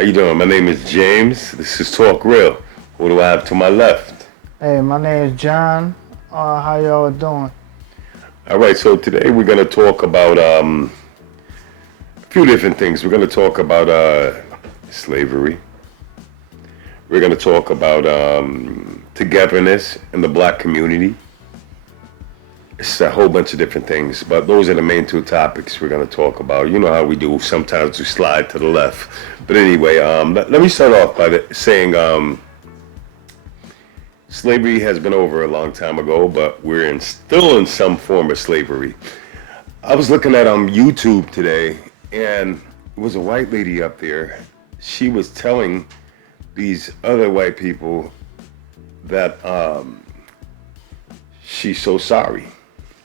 How you doing? My name is James. This is Talk Real. Who do I have to my left? Hey, my name is John. How y'all doing? All right, so today we're going to talk about a few different things. We're going to talk about slavery. We're going to talk about togetherness in the black community. It's a whole bunch of different things, but those are the main two topics we're going to talk about. You know how we do. Sometimes we slide to the left. But anyway, let me start off by saying slavery has been over a long time ago, but still in some form of slavery. I was looking at YouTube today, and it was a white lady up there. She was telling these other white people that she's so sorry.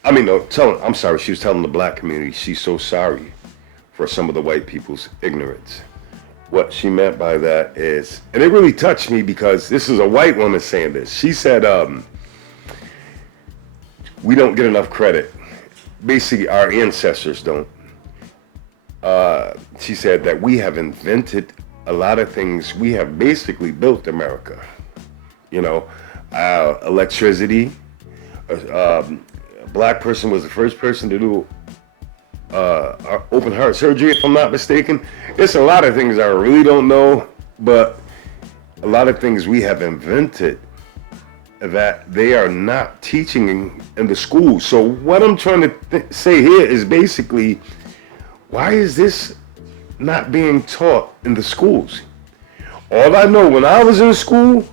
I'm sorry, she was telling the black community she's so sorry for some of the white people's ignorance. What she meant by that is, and it really touched me because this is a white woman saying this. She said, we don't get enough credit. Basically, our ancestors don't. She said that we have invented a lot of things. We have basically built America. You know, electricity. A black person was the first person to do open heart surgery, if I'm not mistaken. It's a lot of things I really don't know, but a lot of things we have invented that they are not teaching in the schools. So what I'm trying to say here is basically, why is this not being taught in the schools? All I know, when I was in school,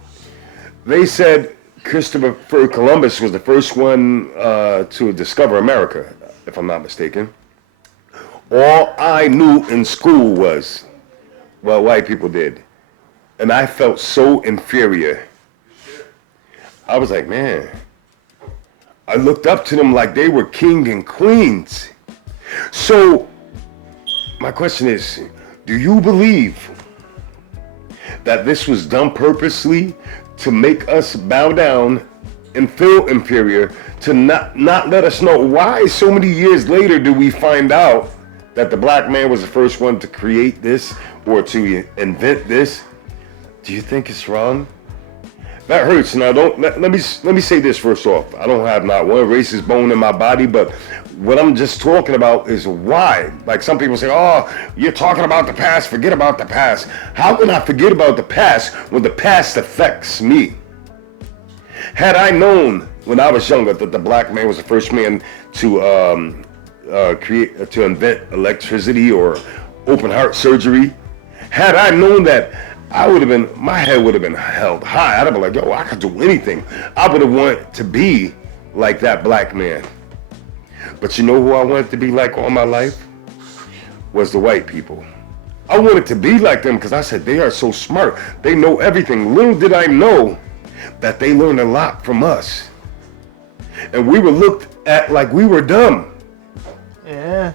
they said Christopher Columbus was the first one to discover America, if I'm not mistaken. All I knew in school was what white people did. And I felt so inferior. I was like, man, I looked up to them like they were king and queens. So my question is, do you believe that this was done purposely to make us bow down and feel inferior, to not let us know? Why so many years later do we find out that the black man was the first one to create this or to invent this? Do you think it's wrong? That hurts. Now, let me say this first off. I don't have not one racist bone in my body, but what I'm just talking about is why. Like some people say, oh, you're talking about the past, forget about the past. How can I forget about the past when the past affects me? Had I known when I was younger that the black man was the first man to invent electricity or open heart surgery, had I known that, my head would have been held high. I'd have been like, yo, I could do anything. I would have wanted to be like that black man. But you know who I wanted to be like all my life? Was the white people. I wanted to be like them because I said, they are so smart. They know everything. Little did I know that they learned a lot from us. And we were looked at like we were dumb. Yeah.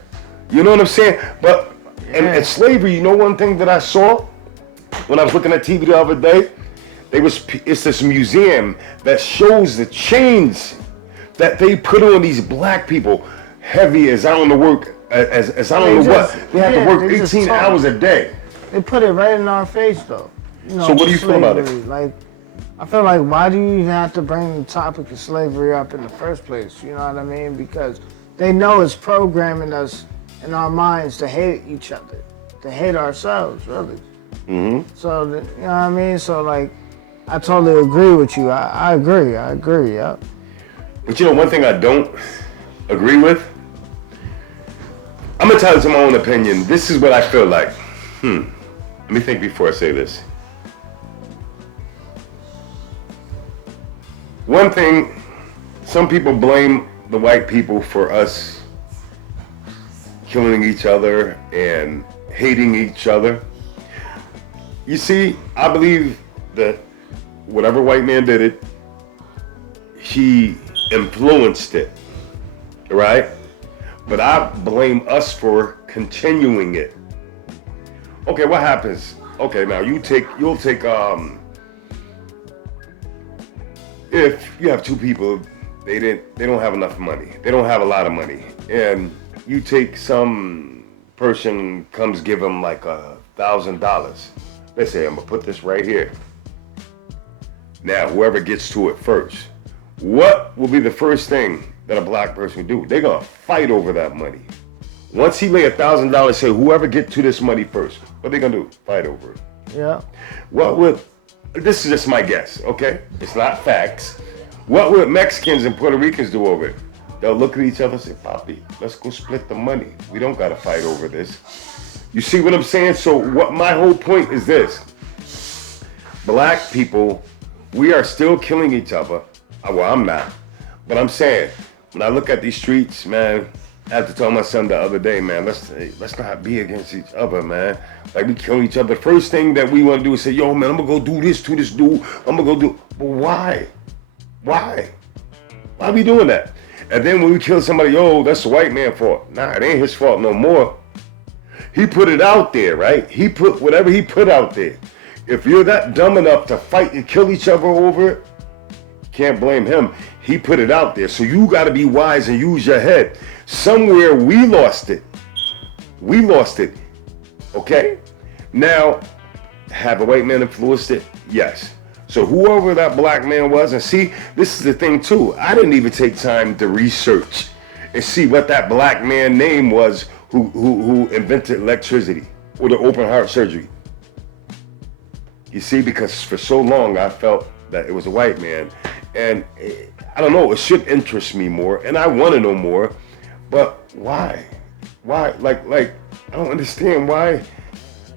You know what I'm saying? But in slavery, you know one thing that I saw when I was looking at TV the other day? It's this museum that shows the chains that they put on these black people, heavy as I don't know what. They have to work 18 hours a day. They put it right in our face, though. You know, so what do you feel about it? Like, I feel like, why do you even have to bring the topic of slavery up in the first place? You know what I mean? Because they know it's programming us in our minds to hate each other, to hate ourselves, really. Mm-hmm. So, you know what I mean? So, like, I totally agree with you. I agree, yeah. But you know, one thing I don't agree with? I'm entitled to my own opinion. This is what I feel like. Let me think before I say this. One thing, some people blame the white people for us killing each other and hating each other. You see, I believe that whatever white man did it, he influenced it, right? But I blame us for continuing it. Okay, what happens? Okay, now you'll take if you have two people, they don't have enough money. They don't have a lot of money. And you take some person comes give them like $1,000. They say, I'm gonna put this right here. Now, whoever gets to it first, what will be the first thing that a black person would do? They're gonna fight over that money. Once he lay $1,000, say whoever get to this money first, what they gonna do? Fight over it. Yeah. What would, this is just my guess, okay? It's not facts. What would Mexicans and Puerto Ricans do over it? They'll look at each other and say, Papi, let's go split the money. We don't gotta fight over this. You see what I'm saying? So what my whole point is this. Black people, we are still killing each other. Well, I'm not. But I'm saying, when I look at these streets, man, I had to tell my son the other day, man, let's not be against each other, man. Like, we kill each other. First thing that we want to do is say, yo, man, I'm going to go do this to this dude. I'm going to go do. But why? Why? Why are we doing that? And then when we kill somebody, yo, that's the white man's fault. Nah, it ain't his fault no more. He put it out there, right? He put whatever he put out there. If you're that dumb enough to fight and kill each other over it, can't blame him. He put it out there. So you got to be wise and use your head. Somewhere we lost it. We lost it. Okay? Now, have a white man influenced it? Yes. So whoever that black man was, and see, this is the thing too. I didn't even take time to research and see what that black man name was who invented electricity or the open heart surgery. You see, because for so long I felt that it was a white man. And I don't know, it should interest me more, and I want to know more. But why? Why? Like, I don't understand. Why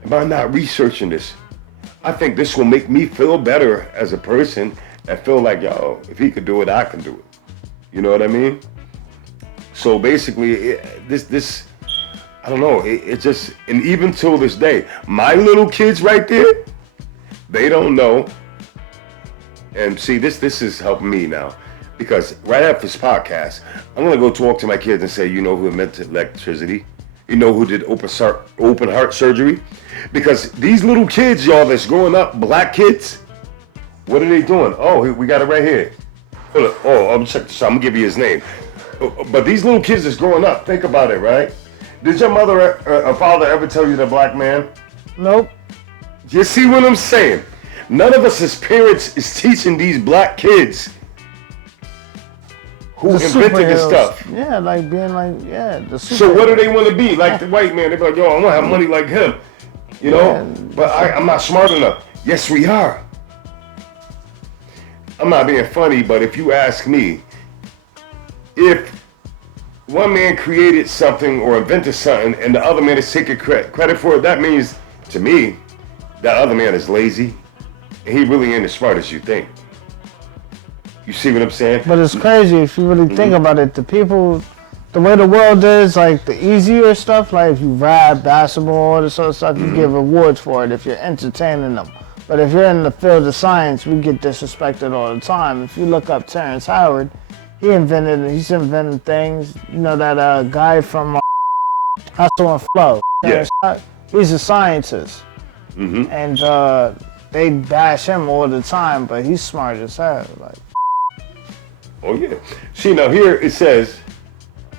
am I not researching this? I think this will make me feel better as a person and feel like, yo, if he could do it, I can do it. You know what I mean? So basically, this, I don't know, it just, and even till this day, my little kids right there, they don't know. And see, this is helping me now. Because right after this podcast, I'm going to go talk to my kids and say, you know who invented electricity? You know who did open heart surgery? Because these little kids, y'all, that's growing up, black kids, what are they doing? Oh, we got it right here. Oh, I'm check this out. I'm going to give you his name. But these little kids that's growing up, think about it, right? Did your mother or father ever tell you they're black man? Nope. You see what I'm saying? None of us as parents is teaching these black kids who invented this stuff. Yeah, like being like, yeah, the superheroes. So what do they want to be? Like the white man, they be like, yo, I want to have money like him. You know? Yeah, but I'm not smart enough. Yes, we are. I'm not being funny, but if you ask me, if one man created something or invented something and the other man is taking credit for it, that means, to me, that other man is lazy and he really ain't as smart as you think. You see what I'm saying? But it's crazy if you really think about it. The people, the way the world is, like the easier stuff, like if you rap, basketball, all this other stuff, you get rewards for it if you're entertaining them. But if you're in the field of science, we get disrespected all the time. If you look up Terrence Howard, he's inventing things. You know that guy from Hustle and Flow. Yeah. He's a scientist. Mm-hmm. And they bash him all the time, but he's smart as hell. Like. Oh yeah. See, now here it says,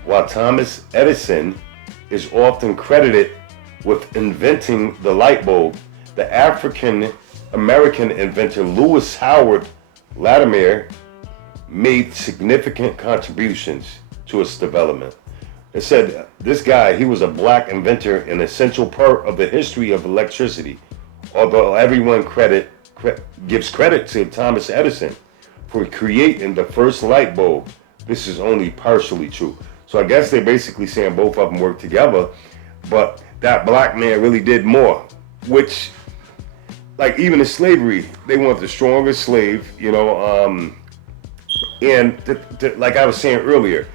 while Thomas Edison is often credited with inventing the light bulb, the African-American inventor Lewis Howard Latimer made significant contributions to its development. It said this guy, he was a black inventor, an essential part of the history of electricity. Although everyone gives credit to Thomas Edison for creating the first light bulb, this is only partially true. So I guess they're basically saying both of them work together, but that black man really did more, which, like even in slavery, they want the strongest slave, you know, and like I was saying earlier,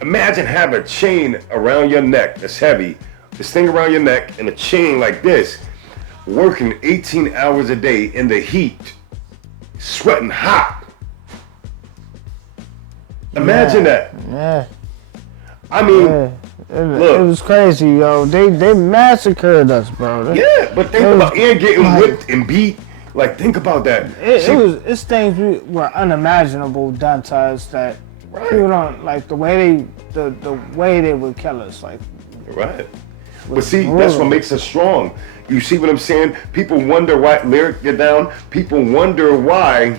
imagine having a chain around your neck that's heavy, this thing around your neck and a chain like this, working 18 hours a day in the heat, sweating hot. Imagine that. Yeah. I mean, look. It was crazy, yo. They massacred us, bro. Yeah, but think about and getting whipped and beat. Like, think about that. It's things were unimaginable done to us that people don't like the way they would kill us, like. Right. But see, that's what makes us strong. You see what I'm saying? People wonder why, lyric get down, people wonder why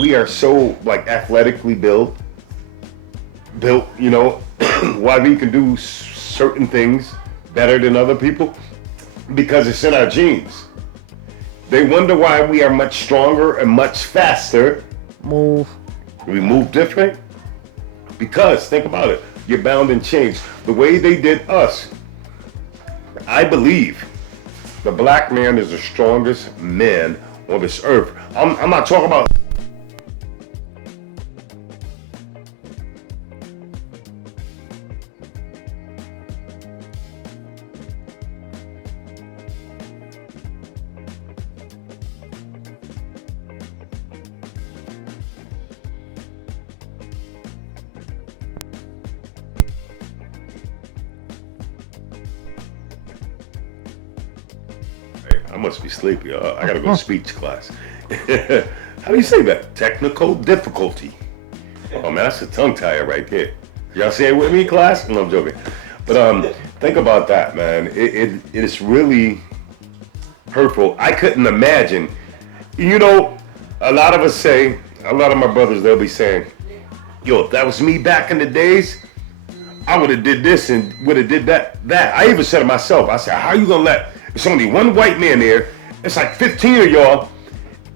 we are so like athletically built, you know, why we can do certain things better than other people, because it's in our genes. They wonder why we are much stronger and much faster. We move different. Because, think about it, you're bound and changed. The way they did us, I believe the black man is the strongest man on this earth. I'm not talking about... I must be sleepy. I gotta go to speech class. How do you say that? Technical difficulty. Oh man, that's a tongue tire right there. Y'all say it with me, class? No, I'm joking. But think about that, man. It is really hurtful. I couldn't imagine. You know, a lot of us say, a lot of my brothers, they'll be saying, yo, if that was me back in the days, I would have did this and would have did that. I even said to myself, I said, how you gonna let... There's only one white man there. It's like 15 of y'all.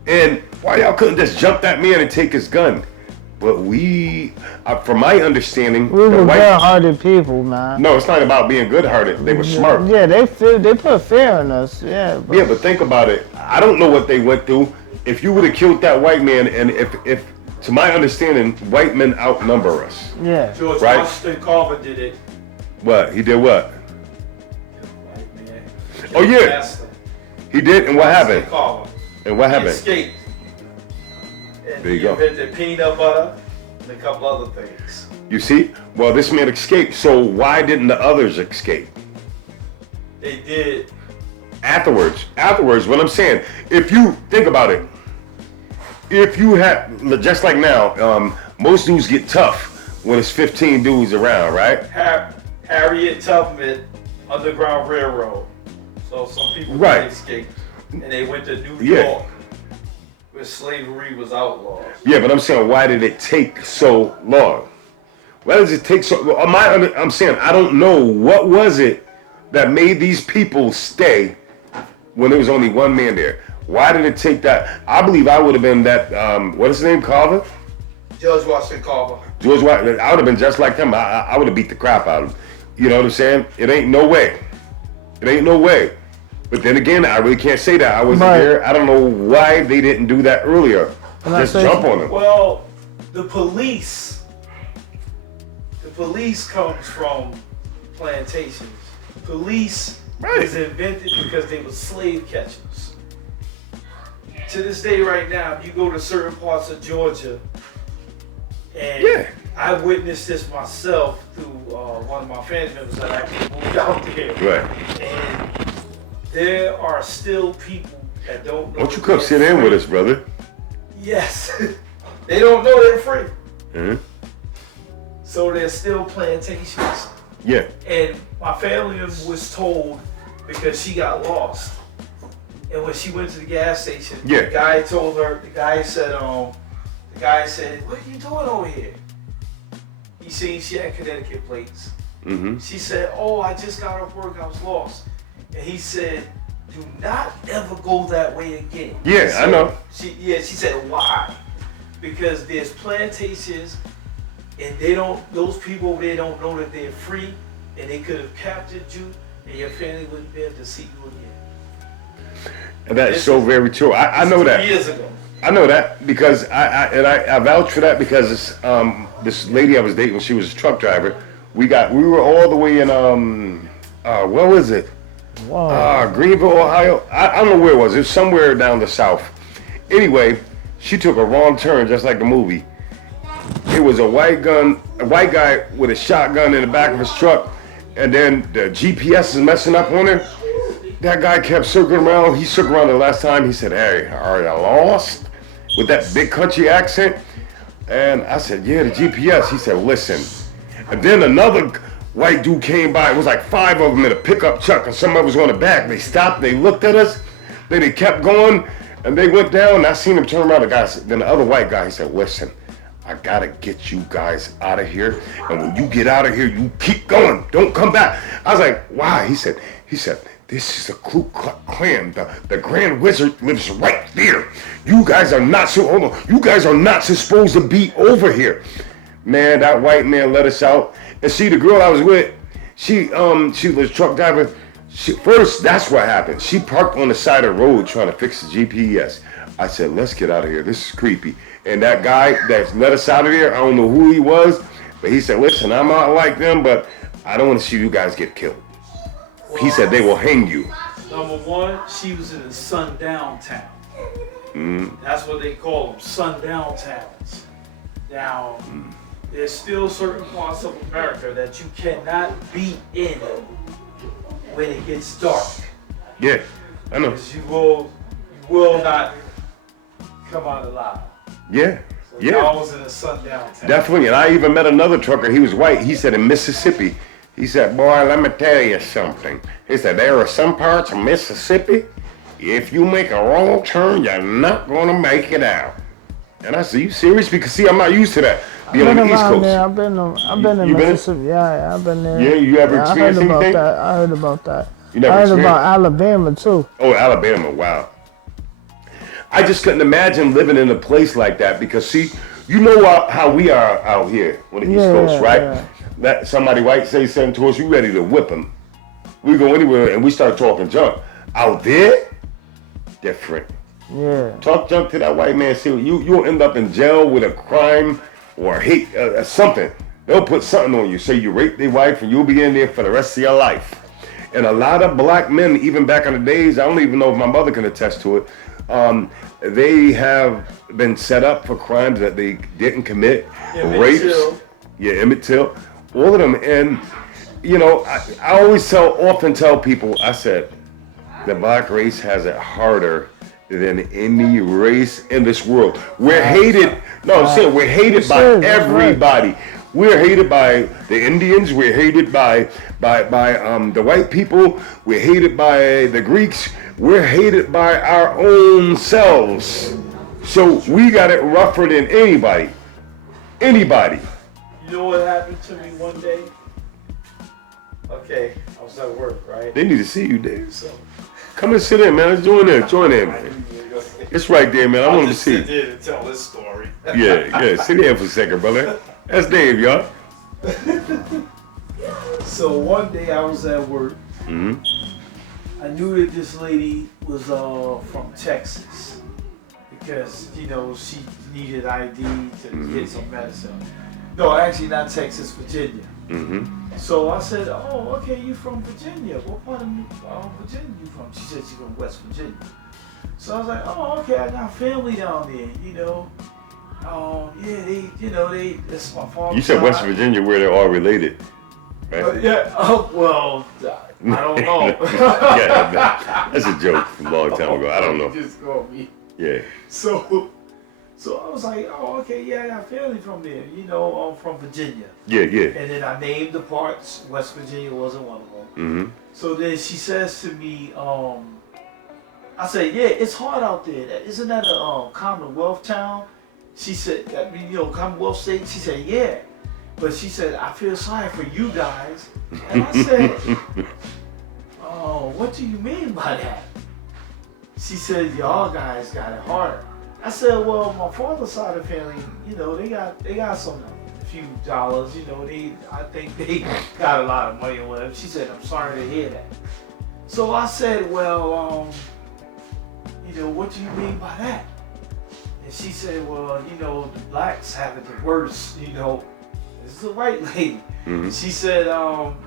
And why y'all couldn't just jump that man and take his gun? But we, from my understanding... We were good-hearted people, man. No, it's not about being good-hearted. They were smart. Yeah, they put fear in us. Yeah, but think about it. I don't know what they went through. If you would have killed that white man, and if to my understanding, white men outnumber us. Yeah. George Washington Carver did it. What? He did what? Oh yeah, he did, and what happened? And what happened? He escaped. And there you go. Invented peanut butter and a couple other things. You see? Well, this man escaped, so why didn't the others escape? They did. Afterwards, what I'm saying, if you think about it, if you have, just like now, most dudes get tough when it's 15 dudes around, right? Harriet Tubman, Underground Railroad. So some people did escape, and they went to New York, where slavery was outlawed. Yeah, but I'm saying, why did it take so long? Why does it take so? I'm saying, I don't know, what was it that made these people stay when there was only one man there? Why did it take that? I believe I would have been that. What is his name? Carver. George Washington Carver. George Washington. I would have been just like him. I would have beat the crap out of him. You know what I'm saying? It ain't no way. It ain't no way. But then again, I really can't say that. I wasn't there. I don't know why they didn't do that earlier. Just jump on them. Well, the police comes from plantations. Police was invented because they were slave catchers. To this day right now, if you go to certain parts of Georgia, and I witnessed this myself through one of my family members that actually moved out there. Right. And there are still people that don't know. Why don't you come sit in with us, brother? Yes. They don't know they're free. Mm-hmm. So there's still plantations. Yeah. And my family was told, because she got lost. And when she went to the gas station, the guy told her, the guy said, what are you doing over here? He seen she had Connecticut plates. Mm-hmm. She said, oh, I just got off work, I was lost. And he said, do not ever go that way again. Yeah, I know. She said, why? Because there's plantations, and those people over there don't know that they're free, and they could have captured you, and your family wouldn't be able to see you again. And that's so very true. I know that. Years ago. I know that because I vouch for that because this lady I was dating when she was a truck driver, we were all the way in where was it? Greenville, Ohio. I don't know where it was. It was somewhere down the south. Anyway, she took a wrong turn, just like the movie. It was a white guy with a shotgun in the back of his truck, and then the GPS is messing up on her. That guy kept circling around. He circled around the last time. He said, "Hey, are you lost?" With that big country accent. And I said, "Yeah, the GPS." He said, "Listen." And then another white dude came by. It was like 5 of them in a pickup truck, and some of us on the back. They stopped. They looked at us. Then they kept going, and they went down. And I seen them turn around. Then the other white guy, he said, "Listen, I gotta get you guys out of here. And when you get out of here, you keep going. Don't come back." I was like, "Why?" He said, "This is the Ku Klux Klan. The Grand Wizard lives right there. You guys are not You guys are not supposed to be over here." Man, that white man let us out. And see, the girl I was with, she was a truck driver. First, that's what happened. She parked on the side of the road trying to fix the GPS. I said, "Let's get out of here. This is creepy." And that guy that let us out of there, I don't know who he was, but he said, "Listen, I'm not like them, but I don't want to see you guys get killed." He said they will hang you. Number one, she was in a sundown town. That's what they call them, sundown towns. Now, there's still certain parts of America that you cannot be in when it gets dark. Yeah, I know. Because you will not come out alive. Yeah, So yeah. I was in a sundown town. Definitely, and I even met another trucker. He was white. He said in Mississippi, he said, "Boy, let me tell you something." He said, "There are some parts of Mississippi, if you make a wrong turn, you're not gonna make it out." And I said, "You serious?" Because see, I'm not used to that. Being on the East Coast. There. I've been in You been? Mississippi. Yeah, I've been there. Yeah, you ever experienced anything? I heard about that. You never I heard experienced? about Alabama too. Oh, Alabama, wow. I just couldn't imagine living in a place like that because, see, you know how we are out here on the East Coast, right? Yeah. That somebody white say something to us, we ready to whip them. We go anywhere and we start talking junk. Out there, different. Yeah. Talk junk to that white man, see, you'll end up in jail with a crime or hate something. They'll put something on you, say you raped their wife, and you'll be in there for the rest of your life. And a lot of black men, even back in the days, I don't even know if my mother can attest to it, they have been set up for crimes that they didn't commit, rapes. Yeah, Emmett Till, all of them. And, you know, I always often tell people, I said, the black race has it harder than any race in this world. We're hated, no, I'm saying we're hated by everybody. We're hated by the Indians. We're hated by the white people. We're hated by the Greeks. We're hated by our own selves. So we got it rougher than anybody. Anybody. You know what happened to me one day? Okay, I was at work, right? They need to see you, Dave. So, Come and sit in, man. Let's join in, man. It's right there, man. I want to see. I'll just sit there and tell this story. Yeah. Sit there for a second, brother. That's Dave, y'all. So one day I was at work. Mm-hmm. I knew that this lady was from Texas because, you know, she needed ID to get some medicine. No, actually not Texas, Virginia. Mm-hmm. So I said, "Oh, okay, you from Virginia. What part of Virginia you from?" She said she's from West Virginia. So I was like, "Oh, okay, I got family down there, you know. Yeah, that's my father." You said West Virginia, where they're all related, right? Yeah. Oh, well, I don't know. Yeah, that's a joke from a long time ago. I don't know. Just call me. Yeah. So I was like, "Oh, okay, yeah, I got family from there. You know, I'm from Virginia." Yeah. And then I named the parts. West Virginia wasn't one of them. Mm-hmm. So then she says to me, I said, "Yeah, it's hard out there. Isn't that a Commonwealth town?" She said, Commonwealth state. She said, "Yeah." But she said, "I feel sorry for you guys." And I said, "Oh, what do you mean by that?" She said, "Y'all guys got it harder." I said, "Well, my father's side of the family, you know, they got some few dollars, you know, I think they got a lot of money or whatever." She said, "I'm sorry to hear that." So I said, "Well, what do you mean by that?" And she said, "Well, you know, the blacks have it the worst, you know." This is a white lady. Mm-hmm. She said,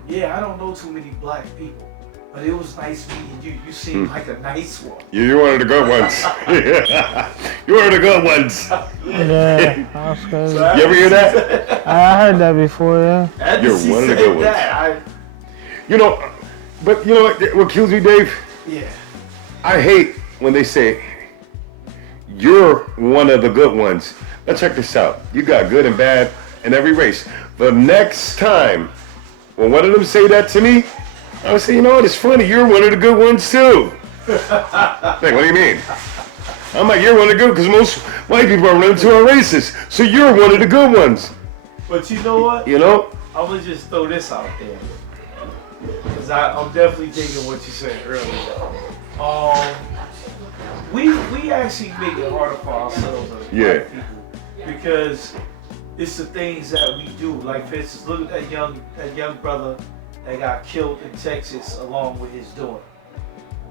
"Yeah, I don't know too many black people, but it was nice meeting you. You seem like a nice one." You're one of the good ones. You're one of the good ones. Yeah, that's crazy. So You ever hear that? I heard that before, yeah. You're one of the good ones. You know, but you know what kills me, Dave? Yeah. I hate when they say, "You're one of the good ones." Now check this out. You got good and bad in every race. The next time when one of them say that to me, I would say, you know what, it's funny, you're one of the good ones too. Like, what do you mean? I'm like, you're one of the good, because most white people are running to are racist. So you're one of the good ones. But you know what? You know? I'm going to just throw this out there. Because I'm definitely digging what you said earlier. We actually make it harder for ourselves as black people. Because it's the things that we do. Like, for instance, look at that young brother that got killed in Texas along with his daughter.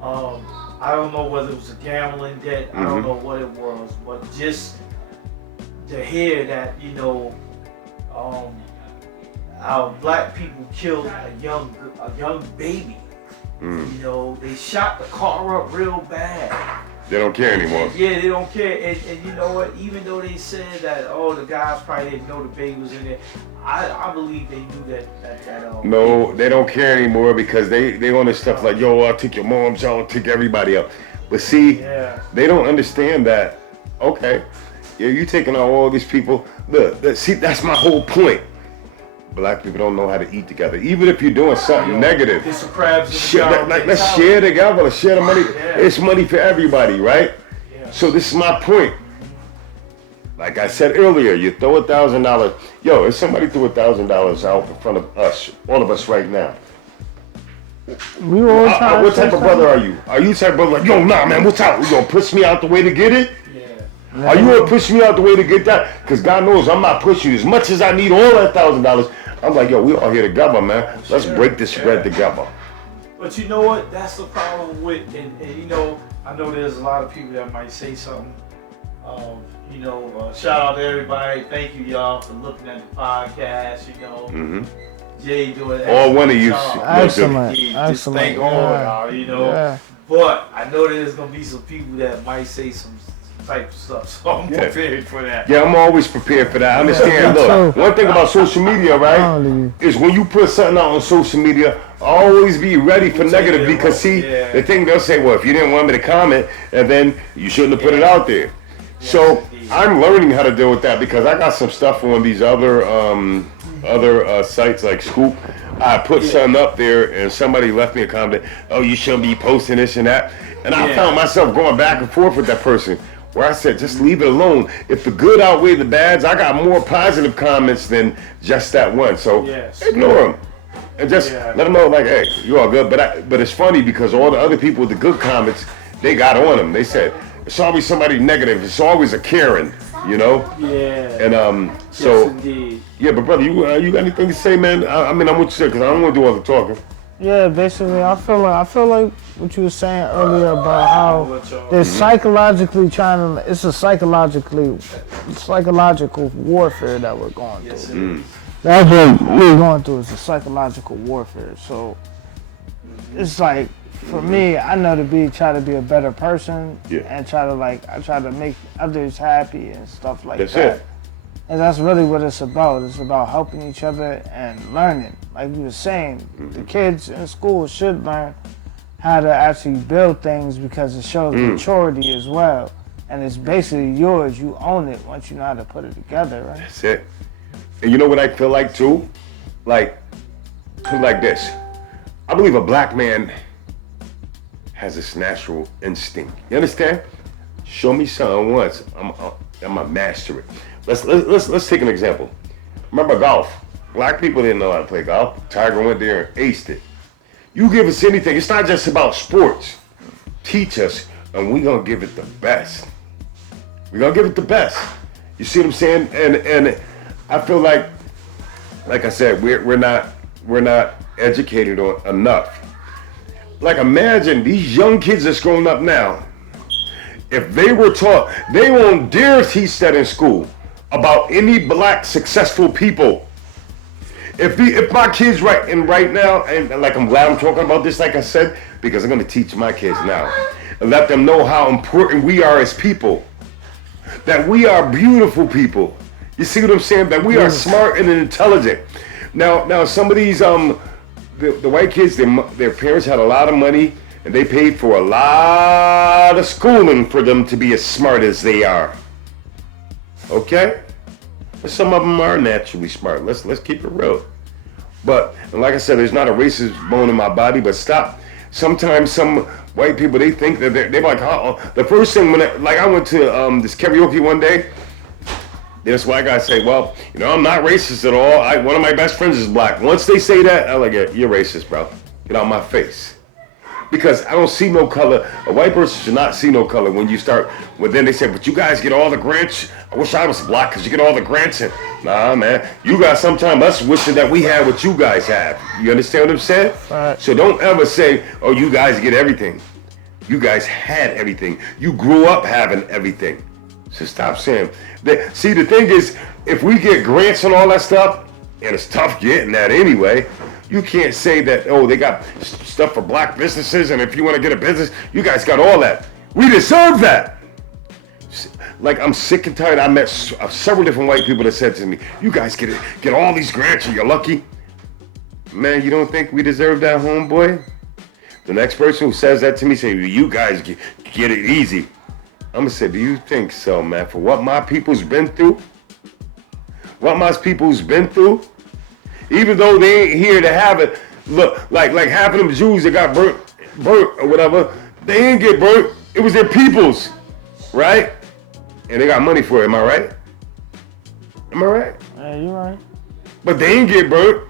I don't know whether it was a gambling debt. I don't know what it was, but just to hear that, you know, our black people killed a young baby. You know, they shot the car up real bad. They don't care anymore. Yeah, they don't care. And you know what? Even though they said that, oh, the guys probably didn't know the baby was in there, I believe they knew that. No, they don't care anymore because they on this stuff like, yo, I'll take your moms, I'll take everybody up. But see, they don't understand that, okay, yeah, you taking out all these people. Look, see, that's my whole point. Black people don't know how to eat together. Even if you're doing something negative, get some crabs in the let's share together. Let's share the money. It's money for everybody, right? So this is my point. Like I said earlier, you throw $1,000. Yo, if somebody threw $1,000 out in front of us, all of us right now. What type of brother are you? Are you the type of brother like, yo, nah, man, what's up? You gonna push me out the way to get it? Yeah. Are you gonna push me out the way to get that? Because God knows I'm not pushing you as much as I need all that $1,000. I'm like, yo, we all here together, man. Let's break this spread together. But you know what? That's the problem with, and you know, I know there's a lot of people that might say something. You know, shout out to everybody. Thank you, y'all, for looking at the podcast. You know, Jay doing that. All one of you. Excellent. Just thank all y'all, you know. Yeah. But I know there's going to be some people that might say some type of stuff, so I'm prepared for that. Yeah, I'm always prepared for that. I understand. Look, one thing about social media, right, is when you put something out on social media, always be ready for negative because, see, the thing they'll say, well, if you didn't want me to comment, and then you shouldn't have put it out there. So I'm learning how to deal with that because I got some stuff on these other sites like Scoop. I put something up there and somebody left me a comment, oh, you shouldn't be posting this and that. And I found myself going back and forth with that person where I said, just leave it alone. If the good outweigh the bads, I got more positive comments than just that one. So ignore them. And just let them know, like, hey, you all good. But it's funny because all the other people with the good comments, they got on them. They said, it's always somebody negative. It's always a Karen, you know? Yeah. And so, indeed. Yeah, but brother, you got anything to say, man? I mean, I want you to say, because I don't want to do all the talking. Yeah, basically, I feel like what you were saying earlier about how they're psychologically trying to. It's a psychological warfare that we're going through. That's what we're going through. Is a psychological warfare. So it's like, for me, I know try to be a better person and try to make others happy and stuff like that. That's it. And that's really what it's about. It's about helping each other and learning. Like you were saying, the kids in school should learn how to actually build things because it shows maturity as well. And it's basically yours. You own it once you know how to put it together, right? That's it. And you know what I feel like too? Like this. I believe a black man has this natural instinct. You understand? Show me something once, I'm gonna master it. Let's take an example. Remember golf? Black people didn't know how to play golf. Tiger went there and aced it. You give us anything. It's not just about sports. Teach us, and we're gonna give it the best. We're gonna give it the best. You see what I'm saying? And I feel like I said, we're not educated on enough. Like, imagine these young kids that's growing up now. If they were taught, they won't dare teach that in school about any black successful people. If my kids right now, and like I'm glad I'm talking about this, like I said, because I'm gonna teach my kids now and let them know how important we are as people. That we are beautiful people. You see what I'm saying? That we are smart and intelligent. Now some of these the white kids, their parents had a lot of money and they paid for a lot of schooling for them to be as smart as they are. Okay? Some of them are naturally smart. Let's keep it real. But like I said, there's not a racist bone in my body. But stop. Sometimes some white people, they think that they're like, the first thing I went to this karaoke one day. This white guy say, well, I'm not racist at all. One of my best friends is black. Once they say that, I'm like, you're racist, bro. Get out of my face. Because I don't see no color. A white person should not see no color when you start. Well, then they say, but you guys get all the grants. I wish I was black because you get all the grants. And, nah, man. You got sometimes us wishing that we had what you guys have. You understand what I'm saying? Right. So don't ever say, oh, you guys get everything. You guys had everything. You grew up having everything. So stop saying that. See, the thing is, if we get grants and all that stuff, and it's tough getting that anyway, you can't say that, oh, they got stuff for black businesses, and if you want to get a business, you guys got all that. We deserve that. Like, I'm sick and tired. I met several different white people that said to me, you guys get all these grants and you're lucky. Man, you don't think we deserve that, homeboy? The next person who says that to me, say, you guys get it easy. I'm going to say, do you think so, man? For what my people's been through? Even though they ain't here to have it, look, like half of them Jews that got burnt or whatever, they ain't get burnt. It was their peoples, right? And they got money for it, am I right? Am I right? Yeah, you're right. But they ain't get burnt.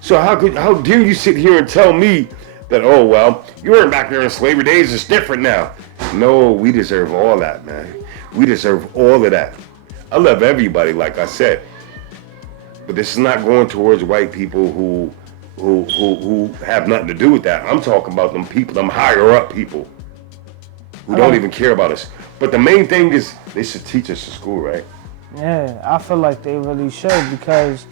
So how dare you sit here and tell me that, oh, well, you weren't back there in slavery days, it's different now. No, we deserve all that, man. We deserve all of that. I love everybody, like I said. But this is not going towards white people who have nothing to do with that. I'm talking about them people, them higher up people who don't even care about us. But the main thing is they should teach us in school, right? Yeah, I feel like they really should because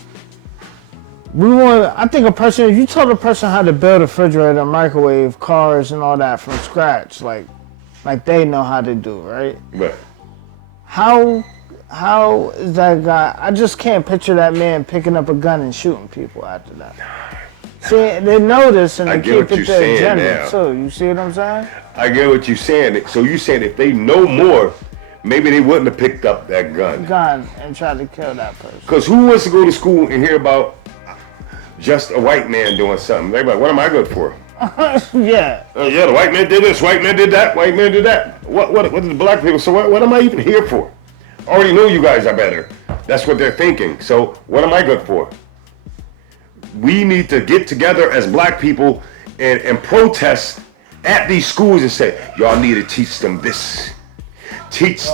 I think if you taught a person how to build a refrigerator, microwave, cars, and all that from scratch, like they know how to do, right? Right. How is that guy? I just can't picture that man picking up a gun and shooting people after that. See, they know this and they keep it their agenda too. You see what I'm saying? I get what you're saying. So you saying if they know more, maybe they wouldn't have picked up that gun. And tried to kill that person. Because who wants to go to school and hear about just a white man doing something? They're like, what am I good for? Yeah. Yeah, the white man did this, white man did that, white man did that. What did the black people? So what am I even here for? I already know you guys are better. That's what they're thinking. So what am I good for? We need to get together as black people and protest at these schools and say, y'all need to teach them this. First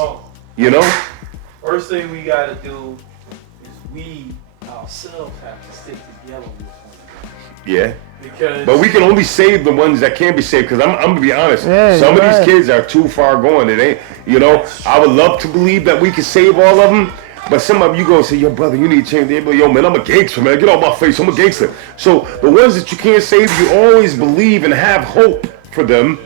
thing we got to do is we ourselves have to stick together with one another. Yeah. But we can only save the ones that can be saved. Because I'm going to be honest. Yeah, some of these kids are too far gone. It ain't, I would love to believe that we can save all of them. But some of you go and say, yo, brother, you need to change. They be like, yo, man, I'm a gangster, man. Get off my face. I'm a gangster. So the ones that you can't save, you always believe and have hope for them.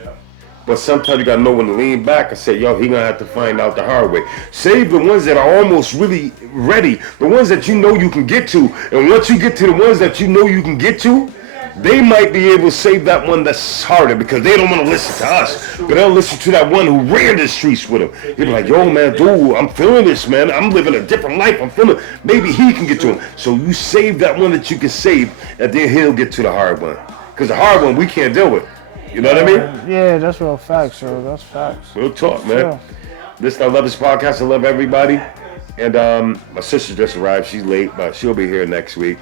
But sometimes you got to know when to lean back and say, yo, he going to have to find out the hard way. Save the ones that are almost really ready. The ones that you know you can get to. And once you get to the ones that you know you can get to, they might be able to save that one that's harder because they don't want to listen to us. But they'll listen to that one who ran the streets with them. They'll be like, yo, man, dude, I'm feeling this, man. I'm living a different life. I'm feeling maybe he can get to him. So you save that one that you can save, and then he'll get to the hard one. Because the hard one we can't deal with. You know what I mean? Yeah, that's real facts, bro. That's facts. Real talk, man. Sure. Listen, I love this podcast. I love everybody. And my sister just arrived. She's late, but she'll be here next week.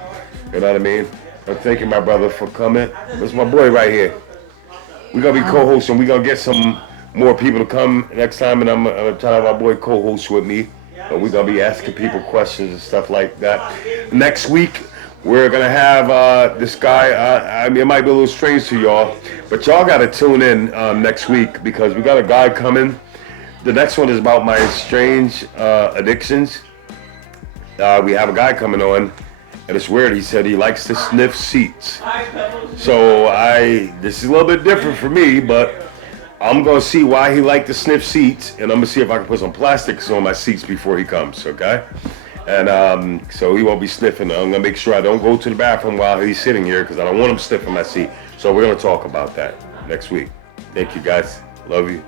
You know what I mean? I'm thanking my brother for coming. This is my boy right here. We're going to be co-hosting. We're going to get some more people to come next time, and I'm going to have our boy co-host with me. But we're going to be asking people questions and stuff like that. Next week, we're going to have this guy. It might be a little strange to y'all, but y'all got to tune in next week because we got a guy coming. The next one is about my strange addictions. We have a guy coming on. And it's weird, he said he likes to sniff seats. So this is a little bit different for me, but I'm going to see why he liked to sniff seats, and I'm going to see if I can put some plastics on my seats before he comes, okay? And so he won't be sniffing. I'm going to make sure I don't go to the bathroom while he's sitting here because I don't want him sniffing my seat. So we're going to talk about that next week. Thank you, guys. Love you.